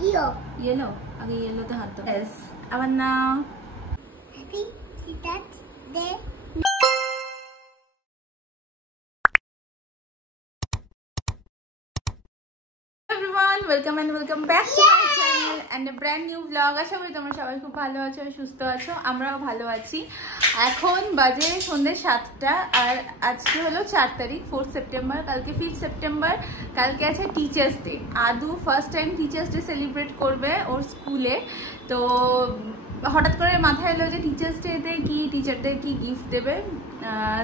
Yellow আগে ইয়েলোতে হাত দাও। यस আবার নাও। Happy teachers day. Welcome and welcome back to my channel and a brand new blog. আশা করি তোমরা সবাই খুব ভালো আছো, সুস্থ আছো, আমরাও ভালো আছি। এখন বাজে সন্ধ্যে 7টা আর আজকে হলো 4 তারিখ, 4 সেপ্টেম্বর। কালকে 5 সেপ্টেম্বর, কালকে আছে টিচার্স ডে। আদু first time teachers day celebrate করবে ওর স্কুলে। তো হঠাৎ করে মাথায় এলো যে টিচার্স ডেতে কি টিচারদের কি গিফট দেবে।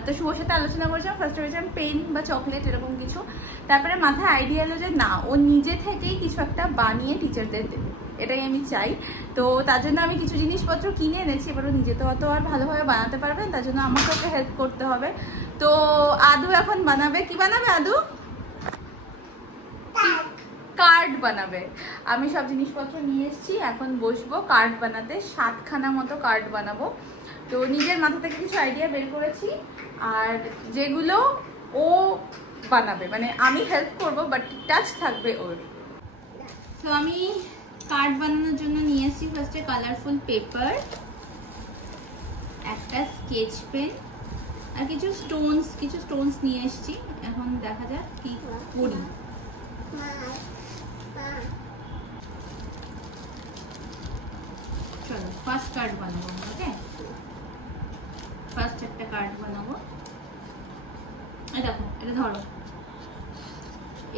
তো শুভর সাথে আলোচনা করেছিলাম, ফার্স্টে ভেবেছিলাম পেন বা চকলেট এরকম কিছু। তারপরে মাথায় আইডিয়া এলো যে না, ও নিজে থেকেই কিছু একটা বানিয়ে টিচারদের দেবে, এটাই আমি চাই। তো তার জন্য আমি কিছু জিনিসপত্র কিনে এনেছি। এবার ও নিজে তো অত আর ভালোভাবে বানাতে পারবে না, তার জন্য আমাকে ওকে হেল্প করতে হবে। তো আদু এখন বানাবে, কি বানাবে আদু? কার্ড বানাবে। আমি সব জিনিসপত্র নিয়ে এসেছি, এখন বসবো কার্ড বানাতে। 7খানা মতো কার্ড বানাবো। তো নিজের মাথা থেকে কিছু আইডিয়া বের করেছি, আর যেগুলো ও বানাবে, মানে আমি হেল্প করবো বাট টাচ থাকবে ওর। তো আমি কার্ড বানানোর জন্য নিয়ে এসেছি ফার্স্টে কালারফুল পেপার, একটা স্কেচ পেন আর কিছু স্টোনস নিয়ে এসেছি। এখন দেখা যাক কি করি। চলো ফার্স্ট কার্ড বানাবো। ওকে, ফার্স্ট একটা কার্ড বানাবো। এই দেখো, এটা ধরো,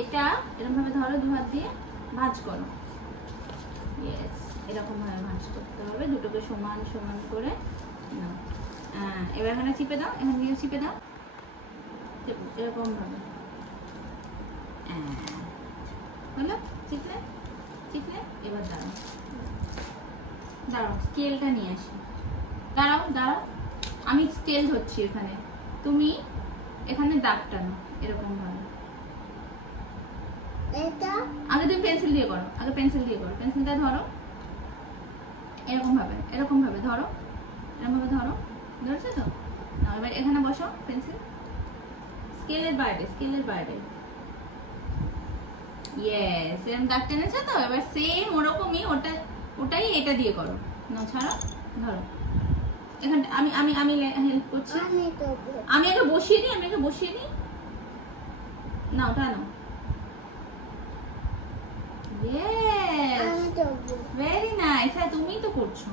এটা এরকম ভাবে ধরো, দু হাত দিয়ে ভাঁজ করো। ইয়েস, এরকম ভাবে ভাঁজ করতে হবে, দুটোকে সমান সমান করে নাও। এবার এখানে চিপে দাও, এখান দিয়ে চিপে দাও, এরকম ভাবে। হলো, চিপলে চিপলে। এবার দাঁড়াও দাঁড়াও, স্কেলটা নিয়ে আসি। দাঁড়াও দাঁড়াও, আমি স্কেল ধরছি এখানে, তুমি এখানে দাগ টানো এরকম ভাবে। আগে তুমি পেন্সিল দিয়ে করো, আগে পেন্সিল দিয়ে করো। পেন্সিলটা ধরো, এরকম ভাবে ধরো, এরকম ভাবে ধরো। ধরছো তো? না, এবার এখানে বসো পেন্সিল, স্কেলের বাইরে। ইয়েস, এরকম দাগ টেনেছো তো? এবার সেম ওরকমই ওটাই এটা দিয়ে করো। না ছাড়ো, ধরো এখানটা। আমি হেল্প করছি। আমি আগে বসিয়ে দিই। না, ওটা নাও। Very nice. হ্যাঁ, তুমিই তো করছো।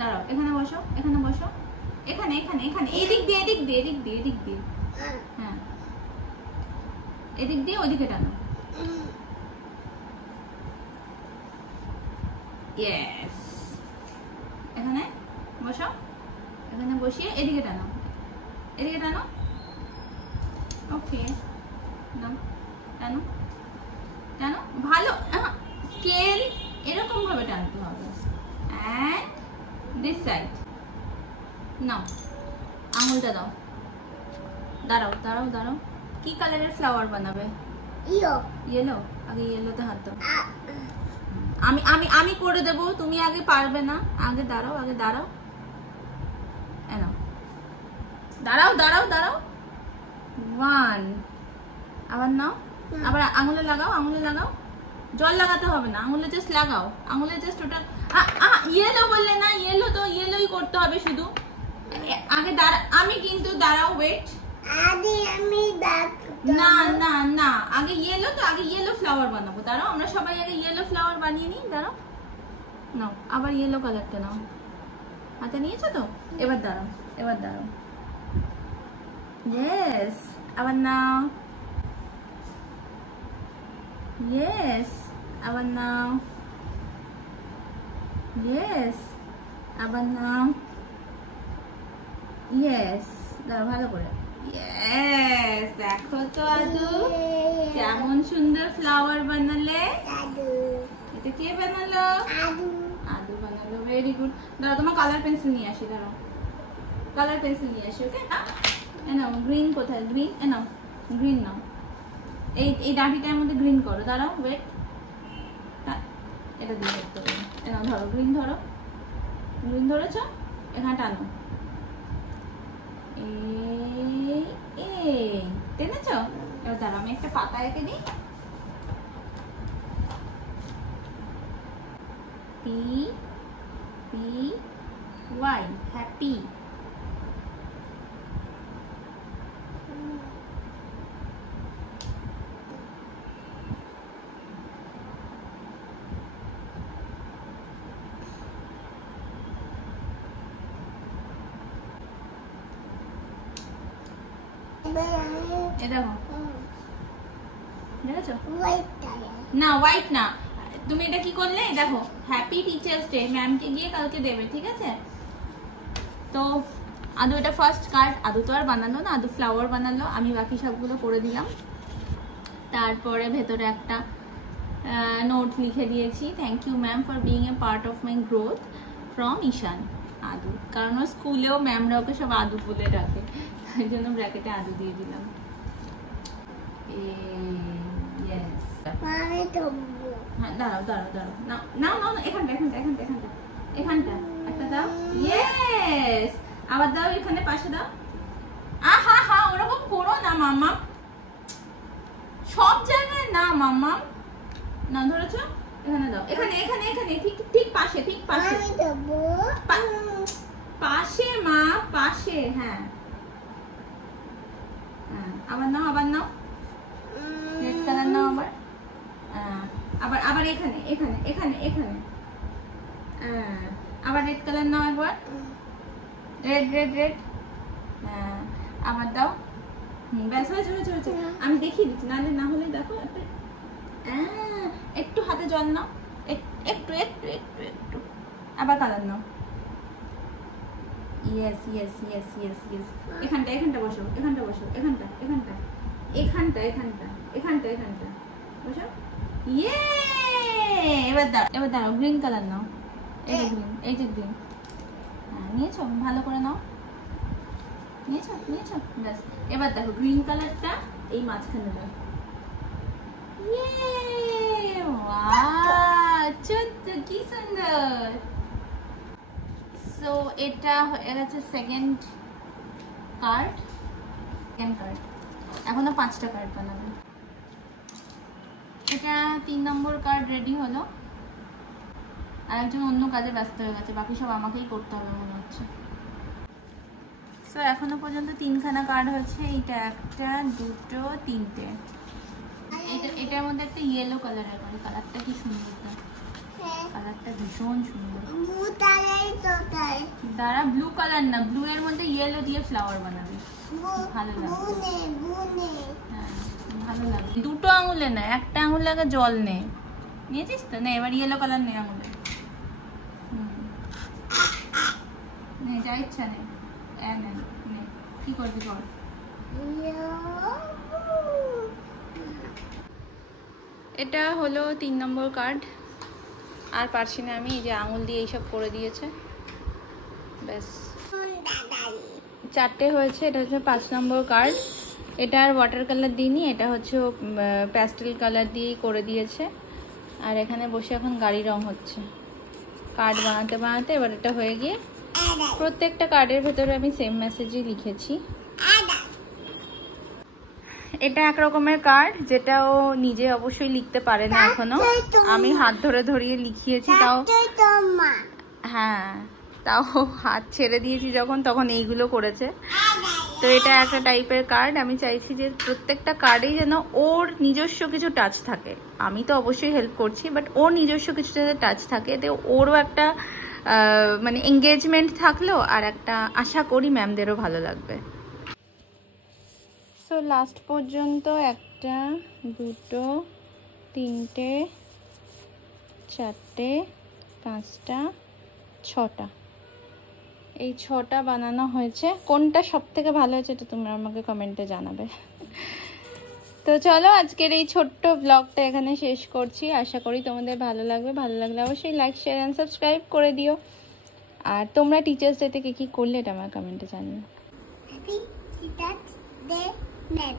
দাঁড়াও, এখানে বসো। এখানে এদিক দিয়ে। হ্যাঁ, এদিক দিয়ে ওইদিকে টানো। ইয়েস, এখানে বসো, এখানে বসিয়ে এদিকে টানো। ওকে, নাও, টানো ভালো। স্কেল এরকম ভাবে টানতে হবে। এন্ড দিস সাইড নাও, আঙুলটা দাও। দাঁড়াও। কি কালারের ফ্লাওয়ার বানাবে? ইয়েলো আগে ইয়েলোতে হাত দাও। আমি করে দেবো, তুমি আগে পারবে না। আগে দাঁড়াও। দাঁড়াও। 1, আবার নাও, আবার আঙুলে লাগাও। জল লাগাতে হবে না, আঙুলে জাস্ট লাগাও। ওটা ইয়েলো বললে না, ইয়েলোই করতে হবে শুধু। আগে আমি কিন্তু দাঁড়াও, ওয়েট। না, আগে ইয়েলো তো, আগে ইয়েলো ফ্লাওয়ার বানাবো। দাঁড়াও, আমরা সবাই আগে ইয়েলো ফ্লাওয়ার বানিয়ে নিই। দাঁড়াও, নাও, আবার ইয়েলো কালারটা নাও। হাতে নিয়েছো তো? এবার দাঁড়াও। ইয়েস, আবার নাও। ইয়েস, আবার নাও। ইয়েস, আবার নাও। ইয়েস, দাঁড়াও ভালো করে। ইয়েস, দেখো তো আদু কেমন সুন্দর ফ্লাওয়ার বানালে। এটা কে বানালো? আদু বানালো। Very good. দাঁড়াও, তোমার কালার পেন্সিল নিয়ে আসি। ওকে, নাও। গ্রিন কোথায়? গ্রিন নাও, গ্রিন নাও। এই ডাঁটিটার মধ্যে গ্রিন করো। দাঁড়াও, ওয়েট, এটা দিয়ে করতে হবে। নাও, ধরো, গ্রিন ধরেছো, এখানে টানো। টেনেছো? এবার দাঁড়াও, আমি একটা পাতা এঁকে দিই। P-Y, happy. এ দেখো, দেখেছো? না, হোয়াইট না। তুমি এটা কি করলে? দেখো, হ্যাপি টিচার্স ডে, ম্যামকে গিয়ে কালকে দেবে, ঠিক আছে? তো আদু এটা ফার্স্ট কার্ড, আদু তো আর বানালো না, আদু ফ্লাওয়ার বানালো, আমি বাকি সবগুলো করে দিলাম। তারপরে ভেতরে একটা নোট লিখে দিয়েছি, thank you ma'am for being a part of my growth from Ishan আদু। কারণ ও স্কুলেও ম্যামরা ওকে সব আদু বলে ডাকে, তাই জন্য ব্র্যাকেটে আদু দিয়ে দিলাম। হ্যাঁ, দাঁড়াও দাঁড়াও দাঁড়াও, না না না, এখানটা এখানটা এখানটা এখানটা এখানটা একটা দাও। ইয়েস, আবার দাও, এখানে পাশে দাও। আহা হা, ওরকম করো না মাম্মা, সব জায়গায় না মাম্মা। না, ধরেছো? এখানে দাও, এখানে এখানে এখানে, ঠিক ঠিক পাশে, ঠিক পাশে পাশে মা, পাশে। হ্যাঁ হ্যাঁ, আবার নাও, আবার নাও, রেড কালার নাও আবার। আবার আবার এখানে এখানে এখানে এখানে, আবার রেড কালার নাও একবার, রেড রেড রেড। আবার দাও। ব্যাস, হয়েছে হয়েছে হয়েছে, আমি দেখিয়ে দিচ্ছি, নাহলে না হলে দেখো একটু হাতে জল নাও, একটু একটু একটু একটু, আবার কালার নাও। Yes yes yes yes yes, এখানটা এখানটা বসো, এখানটা বসো, এখানটা এখানটা এখানটা এখানটা এখানটা এখানটা বসো। ইয়ে, এবার দাঁড়াও, এবার দাঁড়াও, গ্রিন কালার নাও, এই যে গ্রিন, এই যে গ্রিন। নিয়েছো? ভালো করে নাও, নিয়েছো নিয়েছো, ব্যাস। এবার দেখো গ্রিন কালারটা এই মাঝখানে দাও। ইয়ে, ওয়াও, ছোট্ট, কি সুন্দর। সো এটা হয়ে গেছে সেকেন্ড কার্ড। এখনো 5টা কার্ড বানাবো। এটা 3 নম্বর কার্ড রেডি হলো, আর একজন অন্য কাজে ব্যস্ত হয়ে গেছে, বাকি সব আমাকেই করতে হবে মনে হচ্ছে। সো এখনো পর্যন্ত 3খানা কার্ড হয়েছে, এইটা একটা, দুটো, তিনটে। এটার মধ্যে একটা ইয়েলো কালারের কার্ড, কালারটা কি সুন্দর, কালারটা ভীষণ সুন্দর। দাঁড়া, ব্লু কালার না, ব্লু এর মধ্যে ইয়েলো দিয়ে ফ্লাওয়ার বানাবে, ভালো লাগবে। হ্যাঁ, ভালো লাগবে। দুটো আঙুলে না, একটা আঙুলে আগে জল নে, নিয়েছিস তো? না, এবার ইয়েলো কালার নে আঙুলে, নে, যা ইচ্ছা নে, কি করবি কর। এটা হলো 3 নম্বর কার্ড। আর পারছি না আমি, এই যে আঙুল দিয়ে এইসব করে দিয়েছে, ব্যাস। 4টে হয়েছে, এটা হচ্ছে 5 নম্বর কার্ড। এটা আর ওয়াটার কালার দিইনি, এটা হচ্ছে প্যাস্টেল কালার দিয়েই করে দিয়েছে। আর এখানে বসে এখন গাড়ি রং হচ্ছে, কার্ড বানাতে বানাতে। এবার এটা হয়ে গিয়ে প্রত্যেকটা কার্ডের ভেতরে আমি সেম মেসেজই লিখেছি। এটা এক রকমের কার্ড, যেটা ও নিজে অবশ্যই লিখতে পারে না এখনো, আমি হাত ধরে ধরিয়ে লিখিয়েছি। তাও হ্যাঁ, তাও হাত ছেড়ে দিয়েছি যখন, তখন এইগুলো করেছে। তো এটা একটা টাইপের কার্ড। আমি চাইছি যে প্রত্যেকটা কার্ডেই যেন ওর নিজস্ব কিছু টাচ থাকে। আমি তো অবশ্যই হেল্প করছি, বাট ওর নিজস্ব কিছু যাতে টাচ থাকে, এতে ওরও একটা মানে এঙ্গেজমেন্ট থাকলো, আর একটা আশা করি ম্যামদেরও ভালো লাগবে। সো লাস্ট পর্যন্ত 1টা, 2টো, 3টে, 4টে, 5টা, 6টা, এই 6টা বানানো হয়েছে। কোনটা সব থেকে ভালো হয়েছে এটা তোমরা আমাকে কমেন্টে জানাবে। তো চলো, আজকের এই ছোট্ট ব্লগটা এখানে শেষ করছি। আশা করি তোমাদের ভালো লাগবে। ভালো লাগলে অবশ্যই লাইক, শেয়ার অ্যান্ড সাবস্ক্রাইব করে দিও। আর তোমরা টিচার্স ডেতে কি করলে এটা আমার কমেন্টে জানিও। Happy Teachers Day, ma'am.